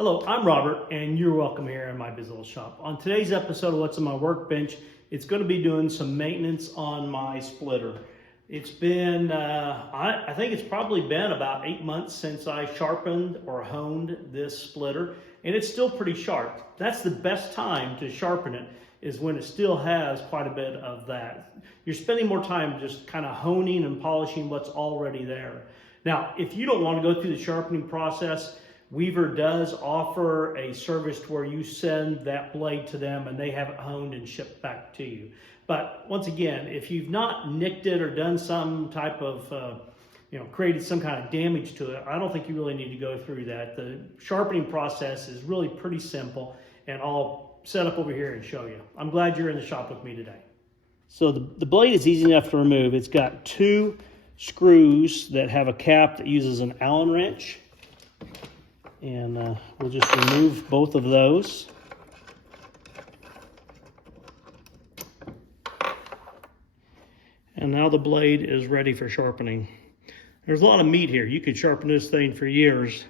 Hello, I'm Robert, and you're welcome here in my busy little shop. On today's episode of What's on My Workbench, it's going to be doing some maintenance on my splitter. It's been, I think it's probably been about 8 months since I sharpened or honed this splitter, and it's still pretty sharp. That's the best time to sharpen it, is when it still has quite a bit of that. You're spending more time just kind of honing and polishing what's already there. Now, if you don't want to go through the sharpening process, Weaver does offer a service where you send that blade to them and they have it honed and shipped back to you. But once again, if you've not nicked it or done some type of, created some kind of damage to it, I don't think you really need to go through that. The sharpening process is really pretty simple, and I'll set up over here and show you. I'm glad you're in the shop with me today. So the blade is easy enough to remove. It's got two screws that have a cap that uses an Allen wrench. And we'll just remove both of those. And now the blade is ready for sharpening. There's a lot of meat here. You could sharpen this thing for years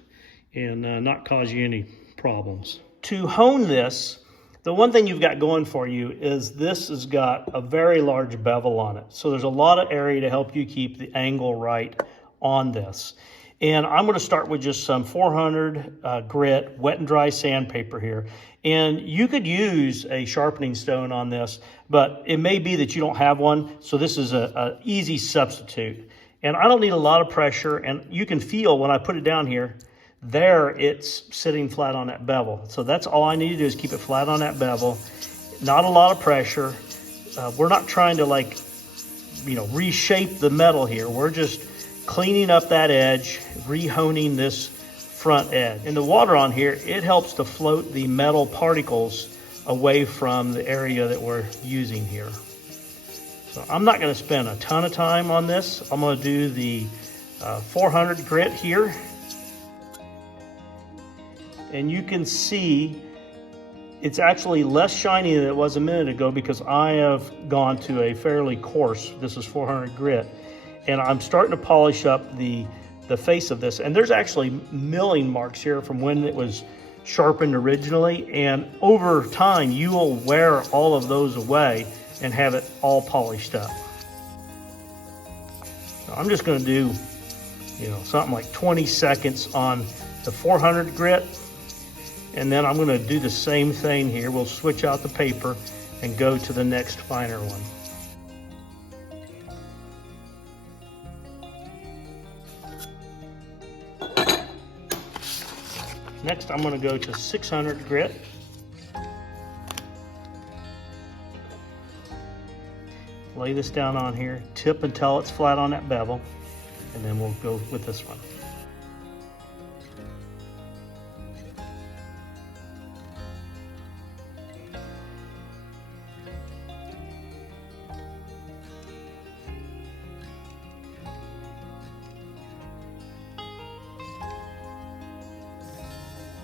and not cause you any problems. To hone this, the one thing you've got going for you is this has got a very large bevel on it. So there's a lot of area to help you keep the angle right on this. And I'm going to start with just some 400 grit wet and dry sandpaper here. And you could use a sharpening stone on this, but it may be that you don't have one. So this is an easy substitute. And I don't need a lot of pressure. And you can feel when I put it down here, there it's sitting flat on that bevel. So that's all I need to do is keep it flat on that bevel. Not a lot of pressure. We're not trying to reshape the metal here. We're just cleaning up that edge, rehoning this front edge. And the water on here, it helps to float the metal particles away from the area that we're using here. So I'm not going to spend a ton of time on this. I'm going to do the 400 grit here. And you can see it's actually less shiny than it was a minute ago because I have gone to a fairly coarse, this is 400 grit. And I'm starting to polish up the face of this. And there's actually milling marks here from when it was sharpened originally. And over time, you will wear all of those away and have it all polished up. So I'm just gonna do, something like 20 seconds on the 400 grit. And then I'm gonna do the same thing here. We'll switch out the paper and go to the next finer one. Next, I'm going to go to 600 grit. Lay this down on here, tip until it's flat on that bevel, and then we'll go with this one.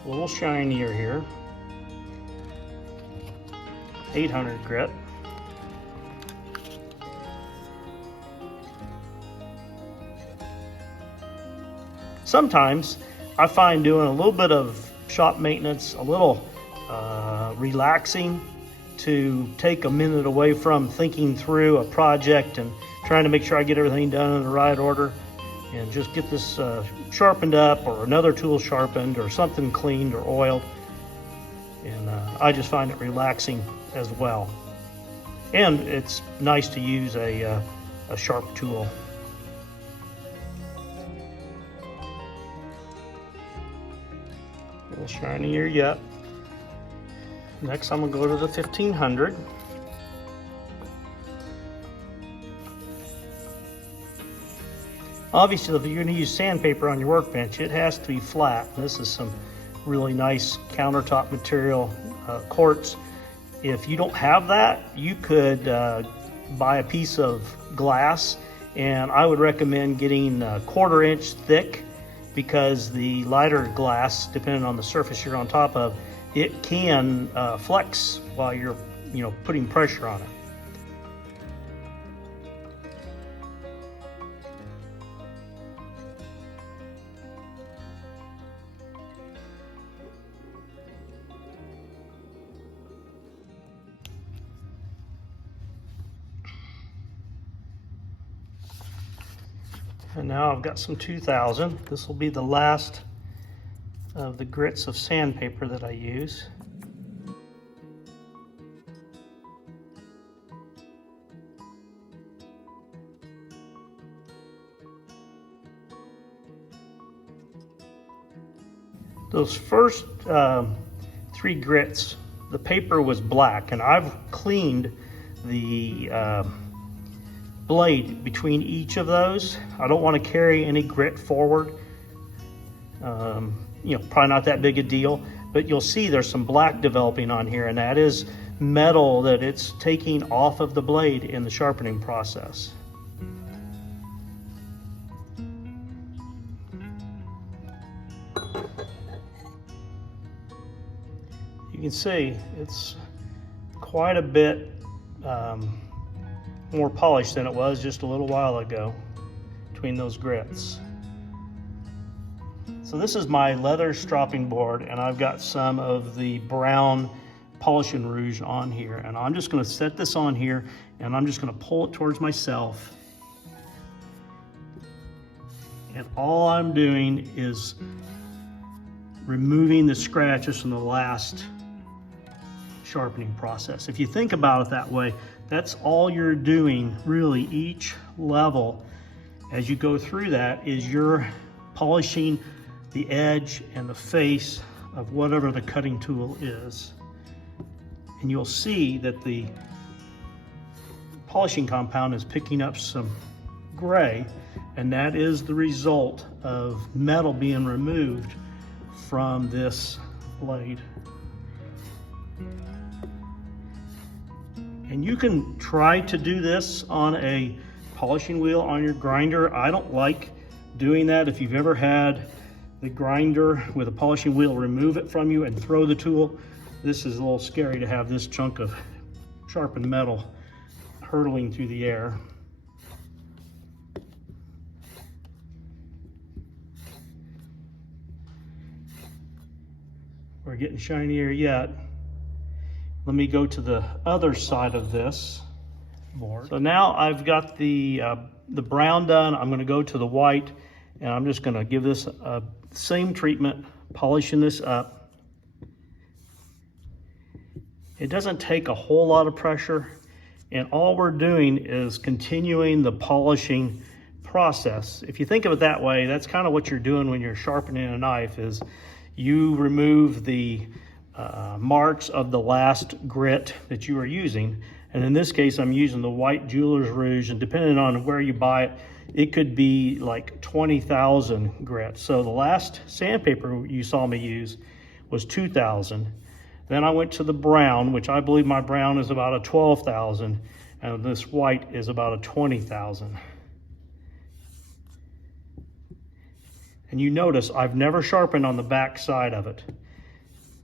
A little shinier here. 800 grit. Sometimes I find doing a little bit of shop maintenance a little relaxing, to take a minute away from thinking through a project and trying to make sure I get everything done in the right order. And just get this sharpened up, or another tool sharpened, or something cleaned or oiled. And I just find it relaxing as well. And it's nice to use a sharp tool. A little shinier yet. Next, I'm gonna go to the 1500. Obviously, if you're going to use sandpaper on your workbench, it has to be flat. This is some really nice countertop material, quartz. If you don't have that, you could buy a piece of glass, and I would recommend getting a 1/4 inch thick, because the lighter glass, depending on the surface you're on top of, it can flex while you're putting pressure on it. And now I've got some 2000. This will be the last of the grits of sandpaper that I use. Those first 3 grits, the paper was black, and I've cleaned the blade between each of those. I don't want to carry any grit forward. You know, probably not that big a deal, but you'll see there's some black developing on here, and that is metal that it's taking off of the blade in the sharpening process. You can see it's quite a bit more polished than it was just a little while ago between those grits. So this is my leather stropping board, and I've got some of the brown polishing rouge on here, and I'm just going to set this on here, and I'm just going to pull it towards myself, and all I'm doing is removing the scratches from the last sharpening process. If you think about it that way, that's all you're doing really. Each level as you go through that is you're polishing the edge and the face of whatever the cutting tool is. And you'll see that the polishing compound is picking up some gray, and that is the result of metal being removed from this blade. And you can try to do this on a polishing wheel on your grinder. I don't like doing that. If you've ever had the grinder with a polishing wheel remove it from you and throw the tool, this is a little scary to have this chunk of sharpened metal hurtling through the air. We're getting shinier yet. Let me go to the other side of this board. So now I've got the brown done. I'm going to go to the white, and I'm just going to give this a same treatment, polishing this up. It doesn't take a whole lot of pressure, and all we're doing is continuing the polishing process. If you think of it that way, that's kind of what you're doing when you're sharpening a knife, is you remove the marks of the last grit that you are using. And in this case, I'm using the white jeweler's rouge, and depending on where you buy it, it could be like 20,000 grits. So the last sandpaper you saw me use was 2,000. Then I went to the brown, which I believe my brown is about a 12,000, and this white is about a 20,000. And you notice I've never sharpened on the back side of it.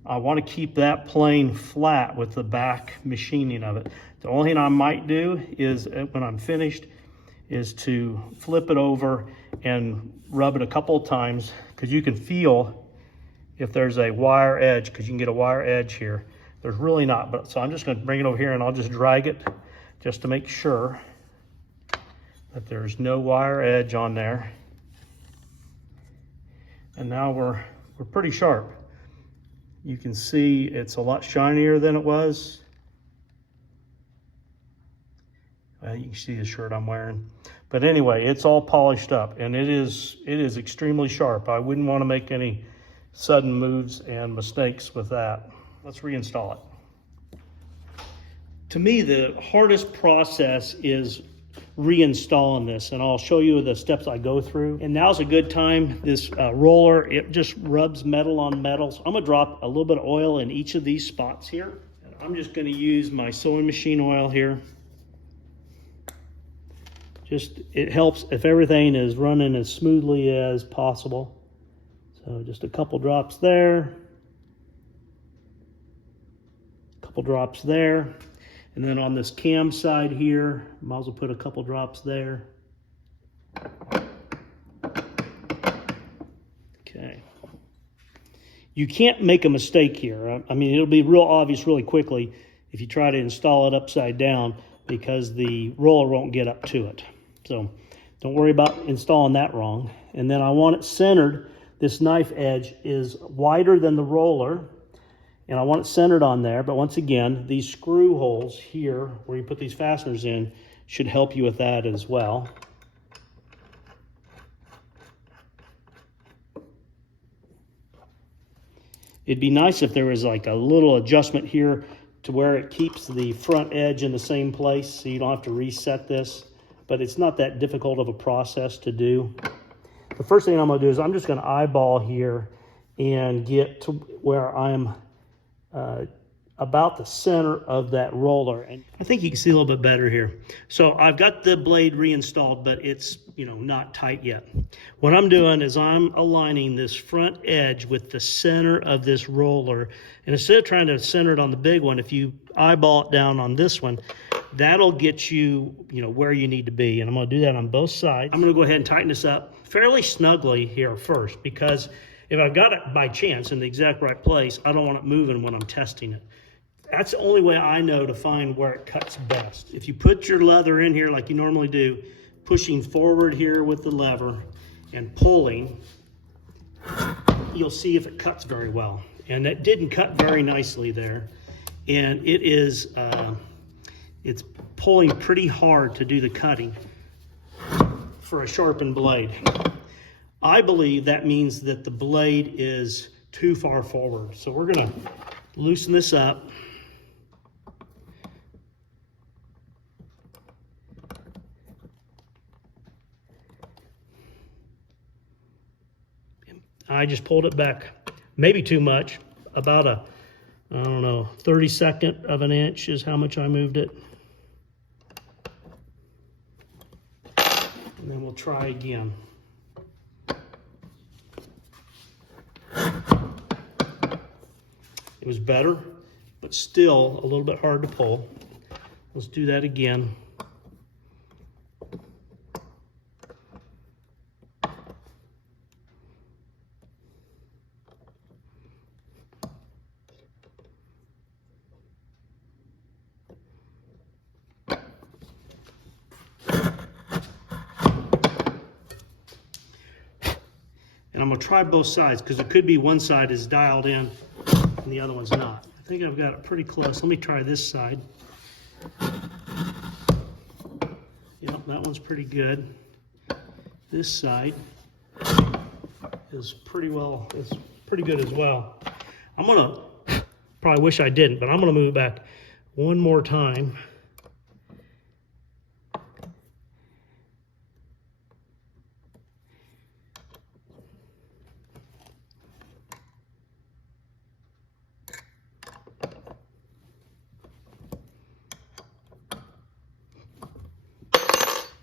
I want to keep that plane flat with the back machining of it. The only thing I might do is, when I'm finished, is to flip it over and rub it a couple of times, because you can feel if there's a wire edge, because you can get a wire edge here. There's really not, but so I'm just going to bring it over here and I'll just drag it just to make sure that there's no wire edge on there. And now we're pretty sharp. You can see it's a lot shinier than it was. You can see the shirt I'm wearing. But anyway, it's all polished up, and it is extremely sharp. I wouldn't want to make any sudden moves and mistakes with that. Let's reinstall it. To me, the hardest process is reinstalling this, and I'll show you the steps I go through. And now's a good time. This roller, it just rubs metal on metal. So I'm gonna drop a little bit of oil in each of these spots here. And I'm just gonna use my sewing machine oil here. It helps if everything is running as smoothly as possible. So just a couple drops there, a couple drops there. And then on this cam side here, might as well put a couple drops there. Okay. You can't make a mistake here. I mean, it'll be real obvious really quickly if you try to install it upside down, because the roller won't get up to it. So Don't worry about installing that wrong. And then I want it centered. This knife edge is wider than the roller, and I want it centered on there. But once again, these screw holes here where you put these fasteners in should help you with that as well. It'd be nice if there was like a little adjustment here to where it keeps the front edge in the same place so you don't have to reset this, but it's not that difficult of a process to do. The first thing I'm going to do is I'm just going to eyeball here and get to where I'm about the center of that roller. And I think you can see a little bit better here. So I've got the blade reinstalled, but it's, you know, not tight yet. What I'm doing is I'm aligning this front edge with the center of this roller. And instead of trying to center it on the big one, if you eyeball it down on this one, that'll get you, where you need to be. And I'm going to do that on both sides. I'm going to go ahead and tighten this up fairly snugly here first, because if I've got it by chance in the exact right place, I don't want it moving when I'm testing it. That's the only way I know to find where it cuts best. If you put your leather in here like you normally do, pushing forward here with the lever and pulling, you'll see if it cuts very well. And that didn't cut very nicely there. And it is, it's pulling pretty hard to do the cutting for a sharpened blade. I believe that means that the blade is too far forward. So we're gonna loosen this up. I just pulled it back, maybe too much, about a, 32nd of an inch is how much I moved it. And then we'll try again. It was better, but still a little bit hard to pull. Let's do that again. And I'm going to try both sides because it could be one side is dialed in and the other one's not. I think I've got it pretty close. Let me try this side. Yep, that one's pretty good. This side is pretty good as well. I'm going to, probably wish I didn't, but I'm going to move it back one more time.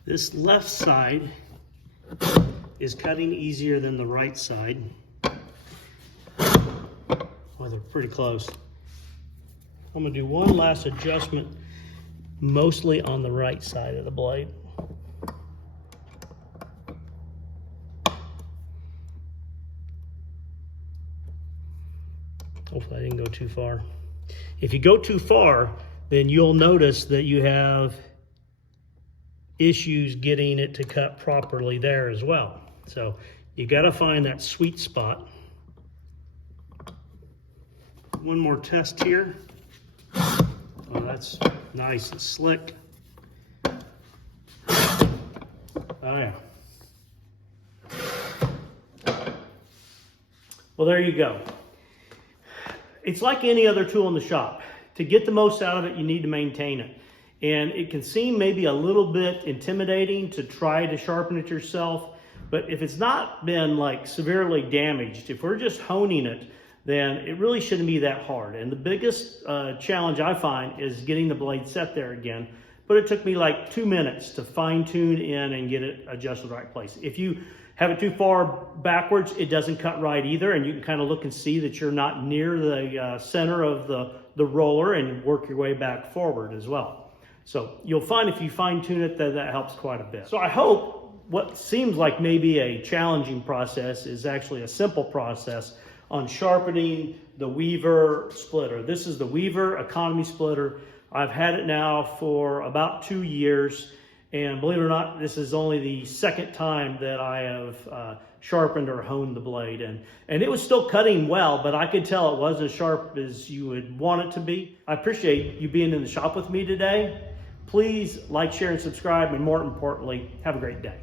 This left side is cutting easier than the right side. Well, they're pretty close. I'm gonna do one last adjustment, mostly on the right side of the blade. Hopefully I didn't go too far. If you go too far, then you'll notice that you have issues getting it to cut properly there as well. So you got to find that sweet spot. One more test here. Oh, that's nice and slick. Oh yeah. Well, there you go. It's like any other tool in the shop. To get the most out of it, you need to maintain it. And it can seem maybe a little bit intimidating to try to sharpen it yourself, but if it's not been like severely damaged, if we're just honing it, then it really shouldn't be that hard. And the biggest challenge I find is getting the blade set there again, but it took me like 2 minutes to fine tune in and get it adjusted the right place. If you have it too far backwards, it doesn't cut right either, and you can kind of look and see that you're not near the center of the roller and work your way back forward as well. So you'll find if you fine tune it that helps quite a bit. So I hope what seems like maybe a challenging process is actually a simple process on sharpening the Weaver splitter. This is the Weaver economy splitter. I've had it now for about 2 years, And believe it or not, this is only the second time that I have sharpened or honed the blade. And it was still cutting well, but I could tell it wasn't as sharp as you would want it to be. I appreciate you being in the shop with me today. Please like, share, and subscribe, and more importantly, have a great day.